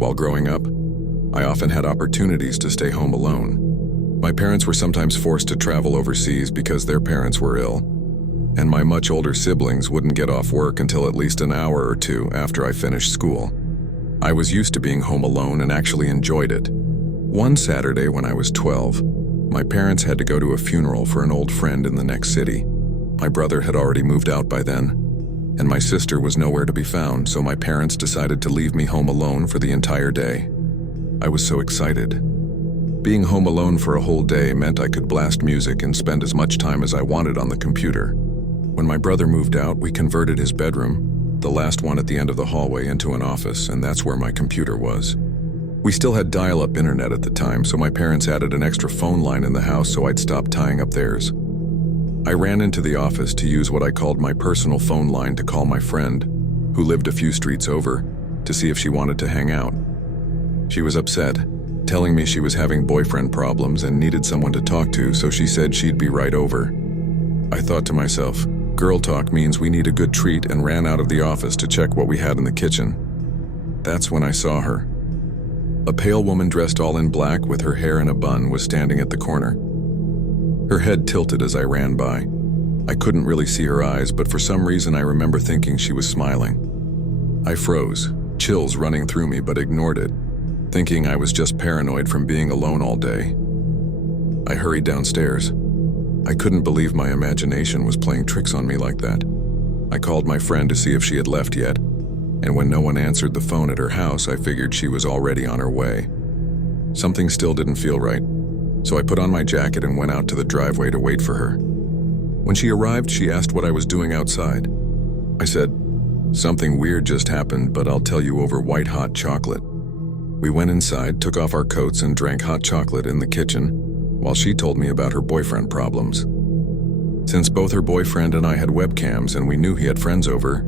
While growing up, I often had opportunities to stay home alone. My parents were sometimes forced to travel overseas because their parents were ill, and my much older siblings wouldn't get off work until at least an hour or two after I finished school. I was used to being home alone and actually enjoyed it. One Saturday when I was 12, my parents had to go to a funeral for an old friend in the next city. My brother had already moved out by then, and my sister was nowhere to be found, so my parents decided to leave me home alone for the entire day. I was so excited. Being home alone for a whole day meant I could blast music and spend as much time as I wanted on the computer. When my brother moved out, we converted his bedroom, the last one at the end of the hallway, into an office, and that's where my computer was. We still had dial-up internet at the time, so my parents added an extra phone line in the house so I'd stop tying up theirs. I ran into the office to use what I called my personal phone line to call my friend, who lived a few streets over, to see if she wanted to hang out. She was upset, telling me she was having boyfriend problems and needed someone to talk to, so she said she'd be right over. I thought to myself, girl talk means we need a good treat, and ran out of the office to check what we had in the kitchen. That's when I saw her. A pale woman dressed all in black with her hair in a bun was standing at the corner. Her head tilted as I ran by. I couldn't really see her eyes, but for some reason I remember thinking she was smiling. I froze, chills running through me, but ignored it, thinking I was just paranoid from being alone all day. I hurried downstairs. I couldn't believe my imagination was playing tricks on me like that. I called my friend to see if she had left yet, and when no one answered the phone at her house, I figured she was already on her way. Something still didn't feel right, so I put on my jacket and went out to the driveway to wait for her. When she arrived, she asked what I was doing outside. I said, "Something weird just happened, but I'll tell you over white hot chocolate." We went inside, took off our coats, and drank hot chocolate in the kitchen, while she told me about her boyfriend problems. Since both her boyfriend and I had webcams and we knew he had friends over,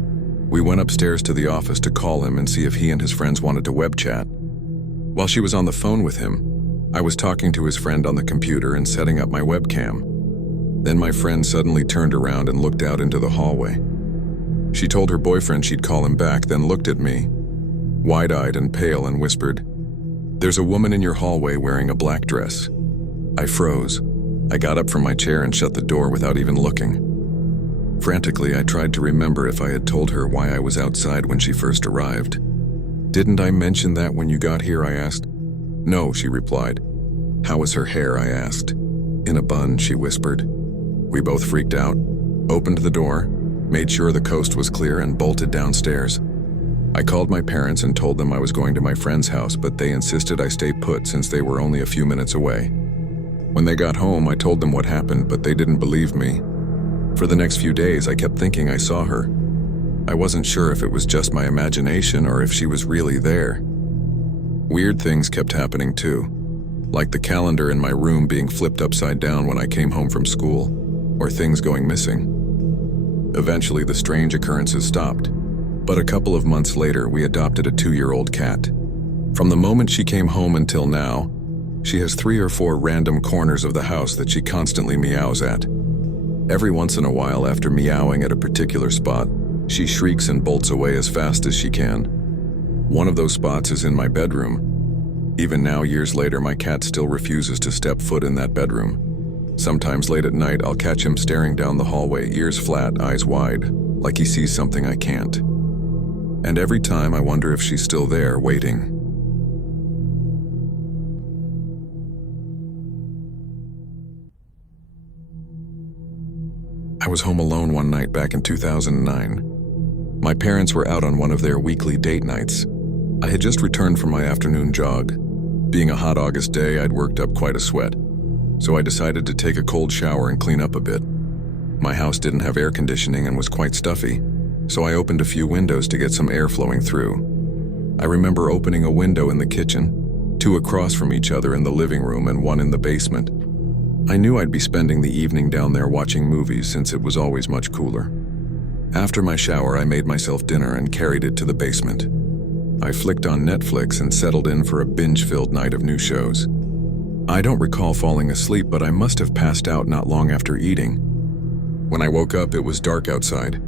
we went upstairs to the office to call him and see if he and his friends wanted to web chat. While she was on the phone with him, I was talking to his friend on the computer and setting up my webcam. Then my friend suddenly turned around and looked out into the hallway. She told her boyfriend she'd call him back, then looked at me, wide-eyed and pale, and whispered, "There's a woman in your hallway wearing a black dress." I froze. I got up from my chair and shut the door without even looking. Frantically, I tried to remember if I had told her why I was outside when she first arrived. "Didn't I mention that when you got here?" I asked. "No," she replied. "How was her hair?" I asked. "In a bun," she whispered. We both freaked out, opened the door, made sure the coast was clear, and bolted downstairs. I called my parents and told them I was going to my friend's house, but they insisted I stay put since they were only a few minutes away. When they got home, I told them what happened, but they didn't believe me. For the next few days, I kept thinking I saw her. I wasn't sure if it was just my imagination or if she was really there. Weird things kept happening too, like the calendar in my room being flipped upside down when I came home from school, or things going missing. Eventually, the strange occurrences stopped, but a couple of months later, we adopted a 2-year-old cat. From the moment she came home until now, she has 3 or 4 random corners of the house that she constantly meows at. Every once in a while, after meowing at a particular spot, she shrieks and bolts away as fast as she can. One of those spots is in my bedroom. Even now, years later, my cat still refuses to step foot in that bedroom. Sometimes late at night, I'll catch him staring down the hallway, ears flat, eyes wide, like he sees something I can't. And every time I wonder if she's still there, waiting. I was home alone one night back in 2009. My parents were out on one of their weekly date nights. I had just returned from my afternoon jog. Being a hot August day, I'd worked up quite a sweat, so I decided to take a cold shower and clean up a bit. My house didn't have air conditioning and was quite stuffy, so I opened a few windows to get some air flowing through. I remember opening a window in the kitchen, 2 across from each other in the living room and 1 in the basement. I knew I'd be spending the evening down there watching movies since it was always much cooler. After my shower, I made myself dinner and carried it to the basement. I flicked on Netflix and settled in for a binge-filled night of new shows. I don't recall falling asleep, but I must have passed out not long after eating. When I woke up, it was dark outside.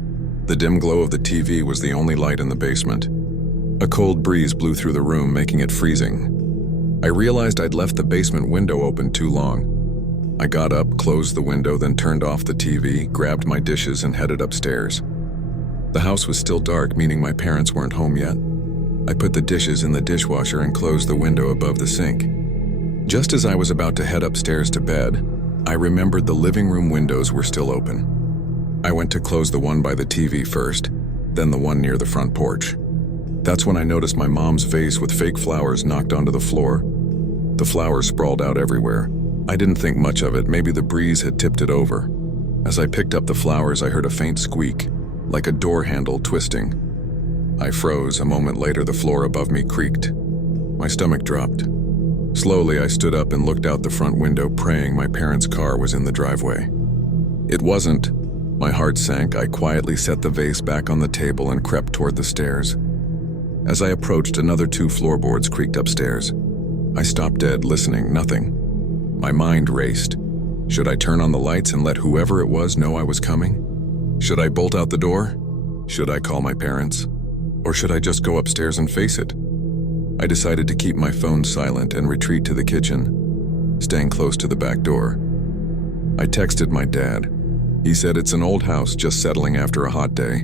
The dim glow of the TV was the only light in the basement. A cold breeze blew through the room, making it freezing. I realized I'd left the basement window open too long. I got up, closed the window, then turned off the TV, grabbed my dishes, and headed upstairs. The house was still dark, meaning my parents weren't home yet. I put the dishes in the dishwasher and closed the window above the sink. Just as I was about to head upstairs to bed, I remembered the living room windows were still open. I went to close the one by the TV first, then the one near the front porch. That's when I noticed my mom's vase with fake flowers knocked onto the floor. The flowers sprawled out everywhere. I didn't think much of it, maybe the breeze had tipped it over. As I picked up the flowers, I heard a faint squeak, like a door handle twisting. I froze. A moment later, the floor above me creaked. My stomach dropped. Slowly, I stood up and looked out the front window, praying my parents' car was in the driveway. It wasn't. My heart sank. I quietly set the vase back on the table and crept toward the stairs. As I approached, another 2 floorboards creaked upstairs. I stopped dead, listening. Nothing. My mind raced. Should I turn on the lights and let whoever it was know I was coming? Should I bolt out the door? Should I call my parents? Or should I just go upstairs and face it? I decided to keep my phone silent and retreat to the kitchen, staying close to the back door. I texted my dad. He said it's an old house just settling after a hot day.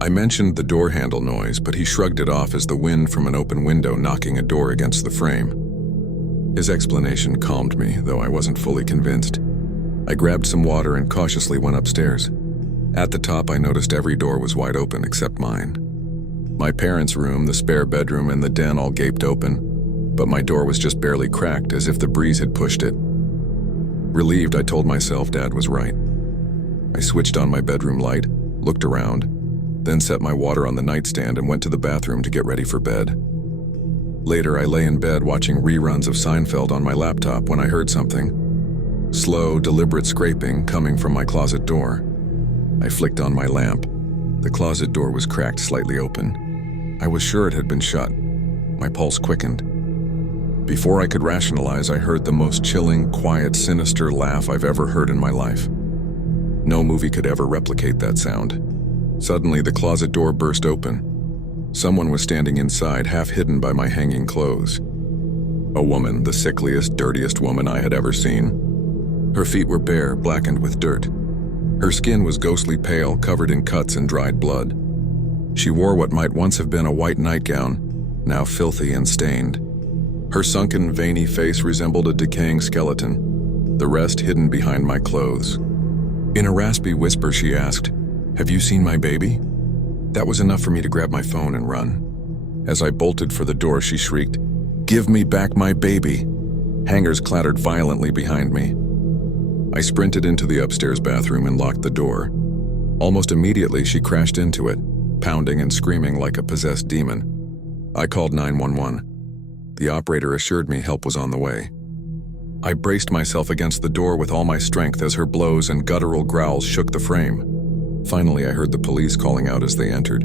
I mentioned the door handle noise, but he shrugged it off as the wind from an open window knocking a door against the frame. His explanation calmed me, though I wasn't fully convinced. I grabbed some water and cautiously went upstairs. At the top, I noticed every door was wide open except mine. My parents' room, the spare bedroom, and the den all gaped open, but my door was just barely cracked, as if the breeze had pushed it. Relieved, I told myself Dad was right. I switched on my bedroom light, looked around, then set my water on the nightstand and went to the bathroom to get ready for bed. Later, I lay in bed watching reruns of Seinfeld on my laptop when I heard something. Slow, deliberate scraping coming from my closet door. I flicked on my lamp. The closet door was cracked slightly open. I was sure it had been shut. My pulse quickened. Before I could rationalize, I heard the most chilling, quiet, sinister laugh I've ever heard in my life. No movie could ever replicate that sound. Suddenly, the closet door burst open. Someone was standing inside, half hidden by my hanging clothes. A woman, the sickliest, dirtiest woman I had ever seen. Her feet were bare, blackened with dirt. Her skin was ghostly pale, covered in cuts and dried blood. She wore what might once have been a white nightgown, now filthy and stained. Her sunken, veiny face resembled a decaying skeleton, the rest hidden behind my clothes. In a raspy whisper, she asked, "Have you seen my baby?" That was enough for me to grab my phone and run. As I bolted for the door, she shrieked, "Give me back my baby!" Hangers clattered violently behind me. I sprinted into the upstairs bathroom and locked the door. Almost immediately, she crashed into it, pounding and screaming like a possessed demon. I called 911. The operator assured me help was on the way. I braced myself against the door with all my strength as her blows and guttural growls shook the frame. Finally, I heard the police calling out as they entered.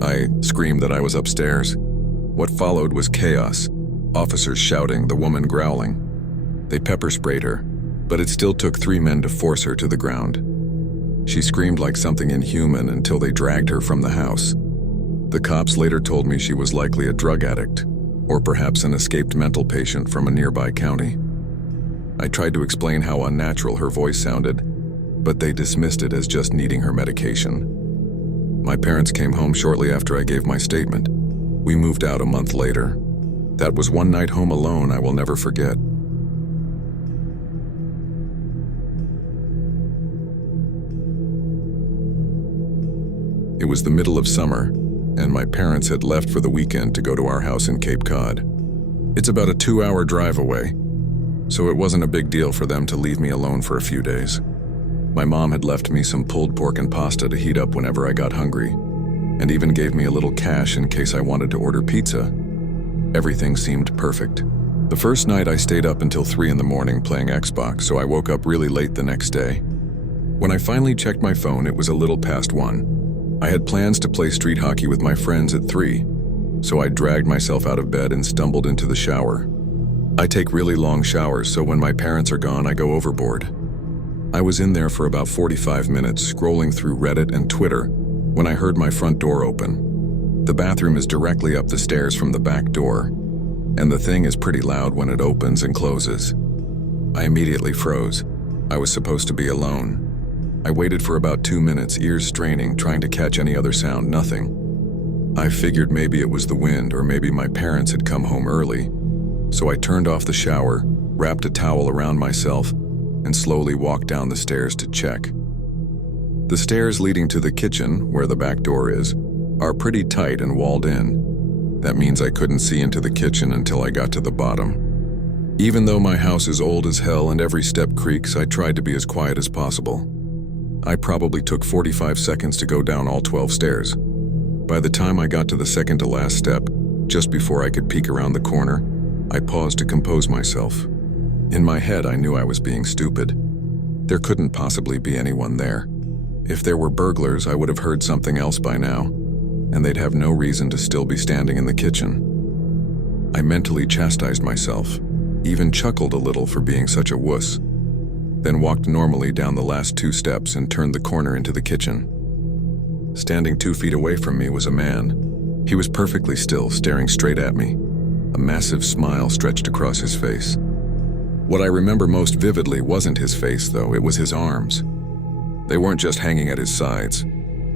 I screamed that I was upstairs. What followed was chaos. Officers shouting, the woman growling. They pepper sprayed her, but it still took 3 men to force her to the ground. She screamed like something inhuman until they dragged her from the house. The cops later told me she was likely a drug addict, or perhaps an escaped mental patient from a nearby county. I tried to explain how unnatural her voice sounded, but they dismissed it as just needing her medication. My parents came home shortly after I gave my statement. We moved out a month later. That was one night home alone I will never forget. It was the middle of summer, and my parents had left for the weekend to go to our house in Cape Cod. It's about a 2-hour drive away, so it wasn't a big deal for them to leave me alone for a few days. My mom had left me some pulled pork and pasta to heat up whenever I got hungry, and even gave me a little cash in case I wanted to order pizza. Everything seemed perfect. The first night I stayed up until 3 in the morning playing Xbox, so I woke up really late the next day. When I finally checked my phone, it was a little past 1. I had plans to play street hockey with my friends at 3, so I dragged myself out of bed and stumbled into the shower. I take really long showers, so when my parents are gone, I go overboard. I was in there for about 45 minutes, scrolling through Reddit and Twitter, when I heard my front door open. The bathroom is directly up the stairs from the back door, and the thing is pretty loud when it opens and closes. I immediately froze. I was supposed to be alone. I waited for about 2 minutes, ears straining, trying to catch any other sound, nothing. I figured maybe it was the wind or maybe my parents had come home early. So I turned off the shower, wrapped a towel around myself, and slowly walked down the stairs to check. The stairs leading to the kitchen, where the back door is, are pretty tight and walled in. That means I couldn't see into the kitchen until I got to the bottom. Even though my house is old as hell and every step creaks, I tried to be as quiet as possible. I probably took 45 seconds to go down all 12 stairs. By the time I got to the second to last step, just before I could peek around the corner, I paused to compose myself. In my head, I knew I was being stupid. There couldn't possibly be anyone there. If there were burglars, I would have heard something else by now, and they'd have no reason to still be standing in the kitchen. I mentally chastised myself, even chuckled a little for being such a wuss, then walked normally down the last 2 steps and turned the corner into the kitchen. Standing 2 feet away from me was a man. He was perfectly still, staring straight at me. A massive smile stretched across his face. What I remember most vividly wasn't his face, though, it was his arms. They weren't just hanging at his sides.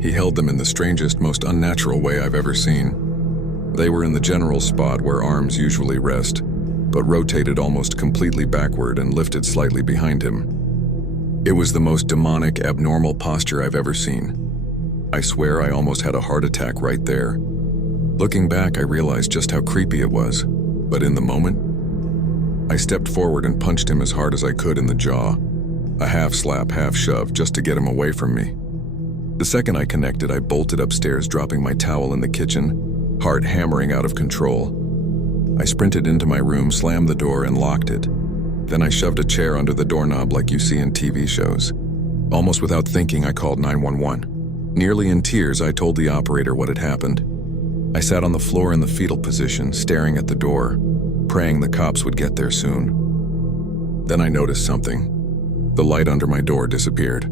He held them in the strangest, most unnatural way I've ever seen. They were in the general spot where arms usually rest, but rotated almost completely backward and lifted slightly behind him. It was the most demonic, abnormal posture I've ever seen. I swear I almost had a heart attack right there. Looking back, I realized just how creepy it was, but in the moment, I stepped forward and punched him as hard as I could in the jaw. A half slap, half shove, just to get him away from me. The second I connected, I bolted upstairs, dropping my towel in the kitchen, heart hammering out of control. I sprinted into my room, slammed the door, and locked it. Then I shoved a chair under the doorknob like you see in TV shows. Almost without thinking, I called 911. Nearly in tears, I told the operator what had happened. I sat on the floor in the fetal position, staring at the door, praying the cops would get there soon. Then I noticed something. The light under my door disappeared.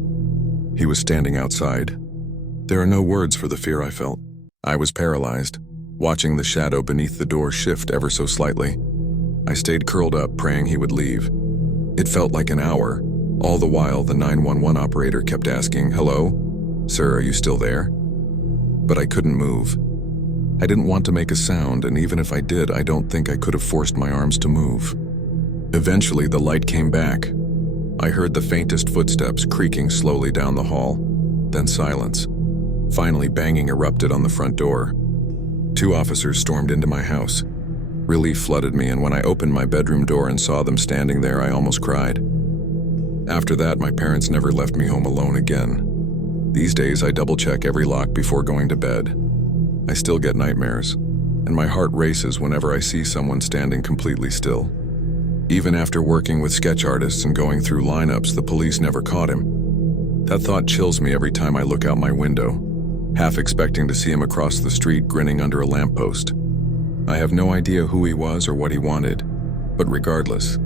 He was standing outside. There are no words for the fear I felt. I was paralyzed, watching the shadow beneath the door shift ever so slightly. I stayed curled up, praying he would leave. It felt like an hour. All the while, the 911 operator kept asking, "Hello? Sir, are you still there?" But I couldn't move. I didn't want to make a sound, and even if I did, I don't think I could have forced my arms to move. Eventually, the light came back. I heard the faintest footsteps creaking slowly down the hall, then silence. Finally, banging erupted on the front door. 2 officers stormed into my house. Relief flooded me, and when I opened my bedroom door and saw them standing there, I almost cried. After that, my parents never left me home alone again. These days, I double-check every lock before going to bed. I still get nightmares, and my heart races whenever I see someone standing completely still. Even after working with sketch artists and going through lineups, the police never caught him. That thought chills me every time I look out my window, half expecting to see him across the street grinning under a lamppost. I have no idea who he was or what he wanted, but regardless,